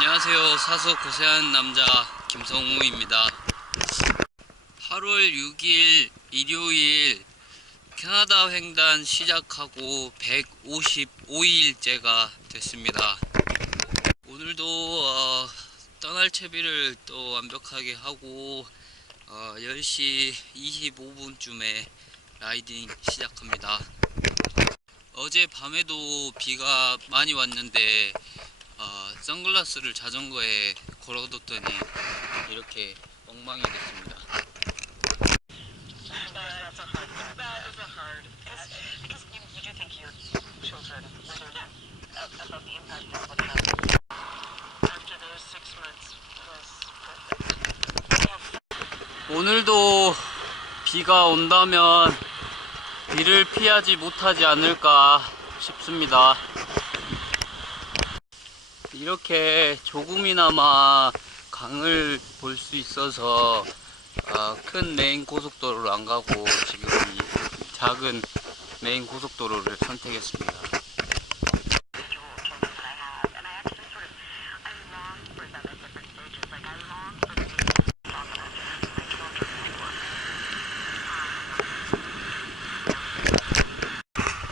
안녕하세요. 사서 고생한 남자 김성우입니다. 8월 6일 일요일 캐나다 횡단 시작하고 155일째가 됐습니다. 오늘도 어, 떠날 채비를 또 완벽하게 하고 어, 10시 25분쯤에 라이딩 시작합니다. 어제 밤에도 비가 많이 왔는데 어, 선글라스를 자전거에 걸어뒀더니 이렇게 엉망이 됐습니다. 오늘도 비가 온다면 비를 피하지 못하지 않을까 싶습니다. 이렇게 조금이나마 강을 볼 수 있어서 어, 큰 메인 고속도로를 안 가고 지금 이 작은 메인 고속도로를 선택했습니다.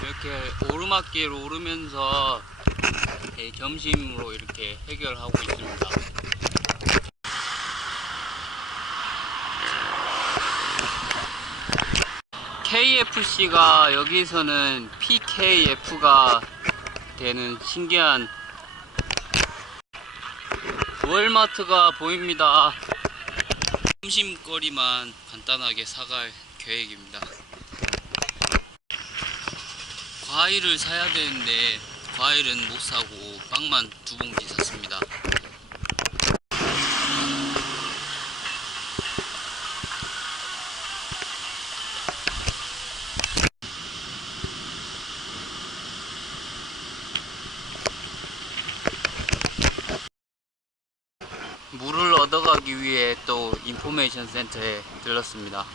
이렇게 오르막길 오르면서 예, 점심으로 이렇게 해결하고 있습니다. KFC가 여기서는 PKF가 되는 신기한 월마트가 보입니다. 점심거리만 간단하게 사갈 계획입니다. 과일을 사야 되는데 과일은 못 사고 빵만 두 봉지 샀습니다. 물을 얻어가기 위해 또 인포메이션 센터에 들렀습니다.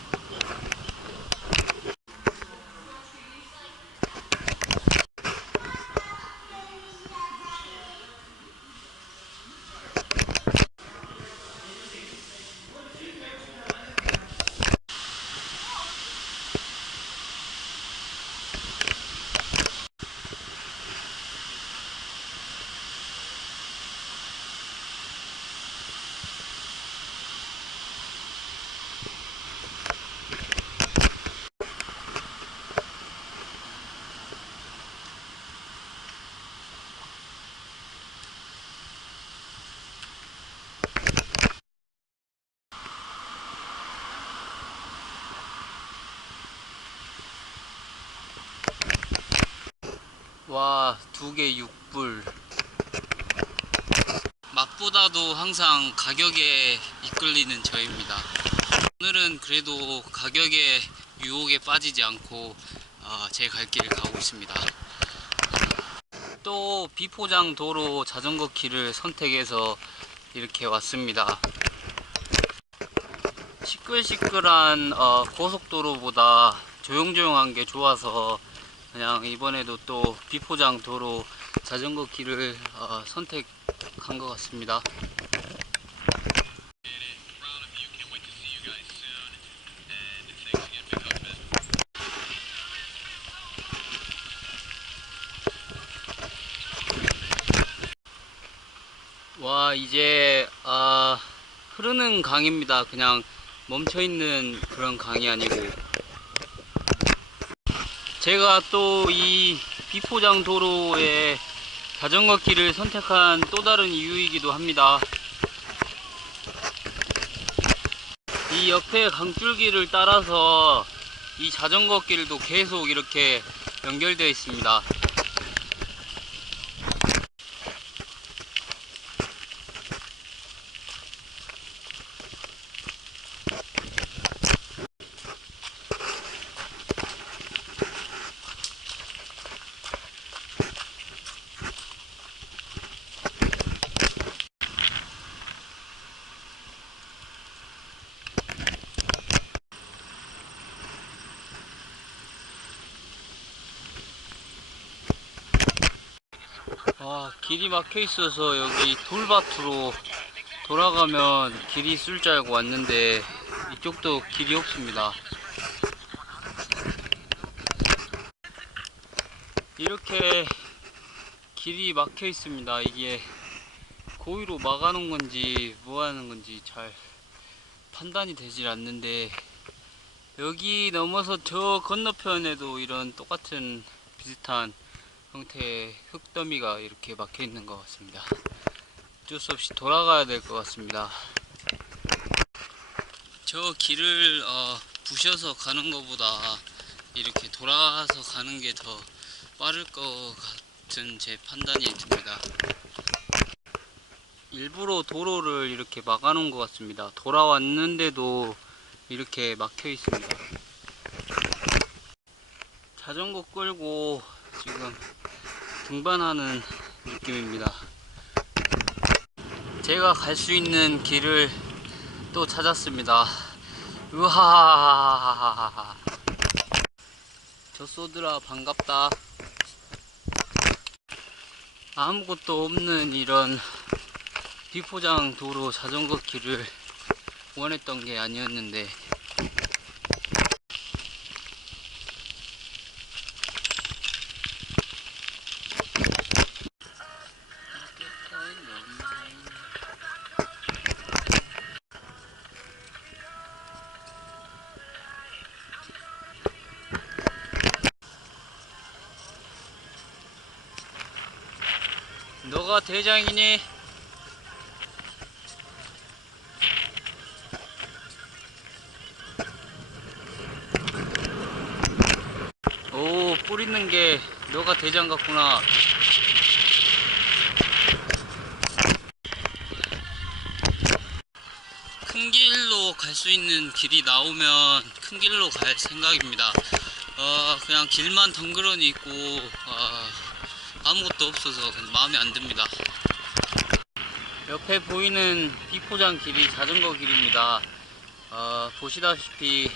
와, 두 개 6불. 맛보다도 항상 가격에 이끌리는 저입니다. 오늘은 그래도 가격에 유혹에 빠지지 않고 어, 제갈길 가고 있습니다. 또 비포장 도로 자전거 길을 선택해서 이렇게 왔습니다. 시끌시끌한 어, 고속도로보다 조용조용한 게 좋아서 그냥 이번에도 또 비포장 도로 자전거 길을 어, 선택한 것 같습니다. 와 이제 아, 흐르는 강입니다. 그냥 멈춰 있는 그런 강이 아니고 제가 또 이 비포장 도로에 자전거 길을 선택한 또 다른 이유이기도 합니다. 이 옆에 강줄기를 따라서 이 자전거 길도 계속 이렇게 연결되어 있습니다. 와 길이 막혀 있어서 여기 돌밭으로 돌아가면 길이 있을 줄 알고 왔는데 이쪽도 길이 없습니다. 이렇게 길이 막혀 있습니다. 이게 고의로 막아놓은 건지 뭐 하는 건지 잘 판단이 되질 않는데 여기 넘어서 저 건너편에도 이런 똑같은 비슷한 형태의 흙더미가 이렇게 막혀 있는 것 같습니다. 어쩔 수 없이 돌아가야 될 것 같습니다. 저 길을 어, 부셔서 가는 것보다 이렇게 돌아서 가는 게 더 빠를 것 같은 제 판단이 듭니다. 일부러 도로를 이렇게 막아 놓은 것 같습니다. 돌아왔는데도 이렇게 막혀 있습니다. 자전거 끌고 지금 등반하는 느낌입니다. 제가 갈 수 있는 길을 또 찾았습니다. 우하하하하하. 젖소들아 반갑다. 아무것도 없는 이런 비포장 도로 자전거 길을 원했던 게 아니었는데 너가 대장이니? 오, 뿔 있는 게 너가 대장 같구나. 큰 길로 갈 수 있는 길이 나오면 큰 길로 갈 생각입니다. 어, 그냥 길만 덩그러니 있고, 어, 아무것도 없어서 마음에 안 듭니다. 옆에 보이는 비포장 길이 자전거 길입니다. 어, 보시다시피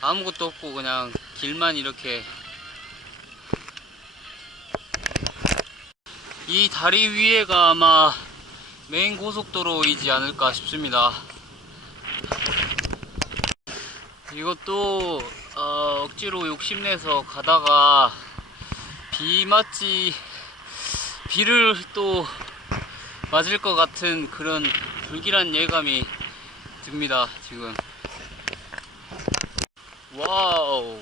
아무것도 없고 그냥 길만 이렇게 이 다리 위에가 아마 메인 고속도로이지 않을까 싶습니다. 이것도 어, 억지로 욕심내서 가다가 비 맞지 비를 또 맞을 것 같은 그런 불길한 예감이 듭니다 지금. 와우.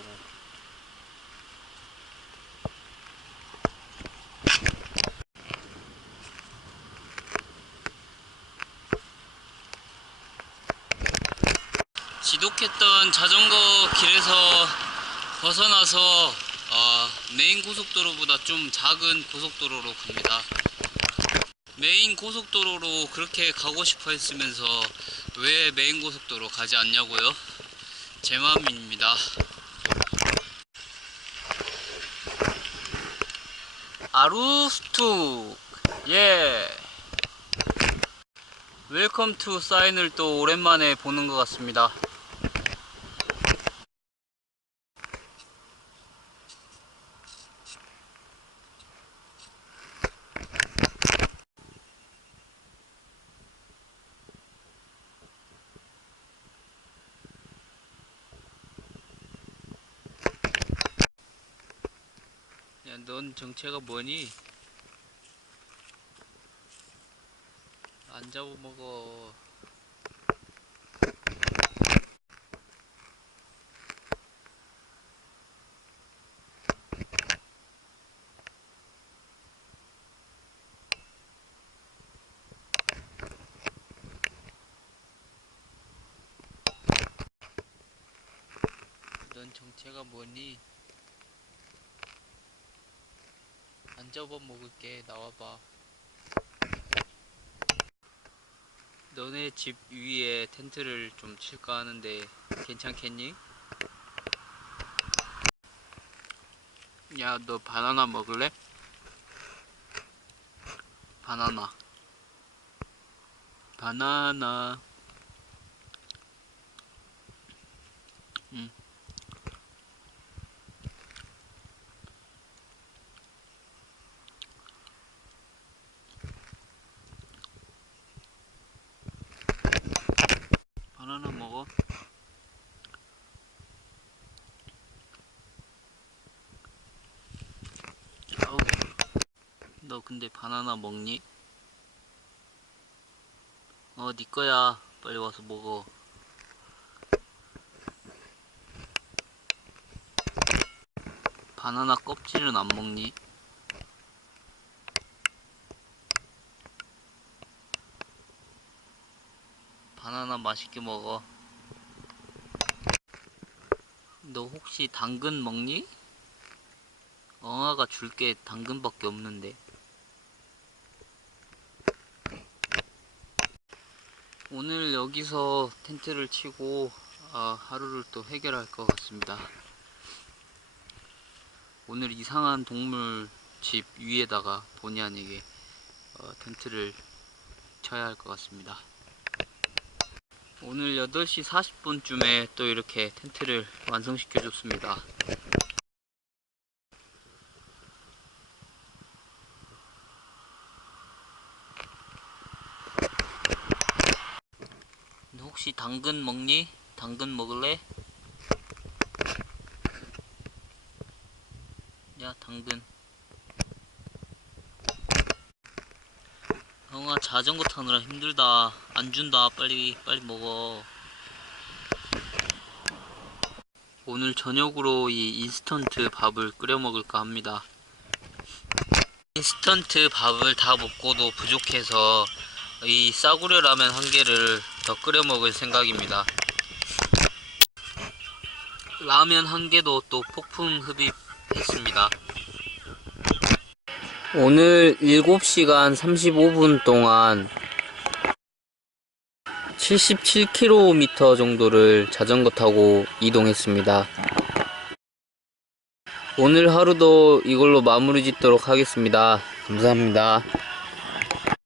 지독했던 자전거 길에서 벗어나서 어, 메인 고속도로보다 좀 작은 고속도로로 갑니다. 메인 고속도로로 그렇게 가고 싶어 했으면서 왜 메인 고속도로 가지 않냐고요? 제 마음입니다. 아루스투 예 웰컴 투 사인을 또 오랜만에 보는 것 같습니다. 넌 정체가 뭐니? 안 잡아먹어. 넌 정체가 뭐니? 안 잡아먹을게 나와봐 너네 집 위에 텐트를 좀 칠까 하는데 괜찮겠니? 야 너 바나나 먹을래? 바나나 바나나 응 너 근데 바나나 먹니? 어, 네 거야. 빨리 와서 먹어. 바나나 껍질은 안 먹니? 바나나 맛있게 먹어. 너 혹시 당근 먹니? 엉아가 줄게 당근밖에 없는데. 오늘 여기서 텐트를 치고 아, 하루를 또 해결할 것 같습니다. 오늘 이상한 동물 집 위에다가 본의 아니게 어, 텐트를 쳐야 할 것 같습니다. 오늘 8시 40분쯤에 또 이렇게 텐트를 완성시켜 줬습니다. 너 혹시 당근 먹니? 당근 먹을래? 야 당근. 형아 자전거 타느라 힘들다. 안 준다. 빨리 빨리 먹어. 오늘 저녁으로 이 인스턴트 밥을 끓여 먹을까 합니다. 인스턴트 밥을 다 먹고도 부족해서 이 싸구려 라면 한 개를 더 끓여 먹을 생각입니다 라면 한 개도 또 폭풍 흡입했습니다 오늘 7시간 35분 동안 77km 정도를 자전거 타고 이동했습니다. 오늘 하루도 이걸로 마무리 짓도록 하겠습니다. 감사합니다.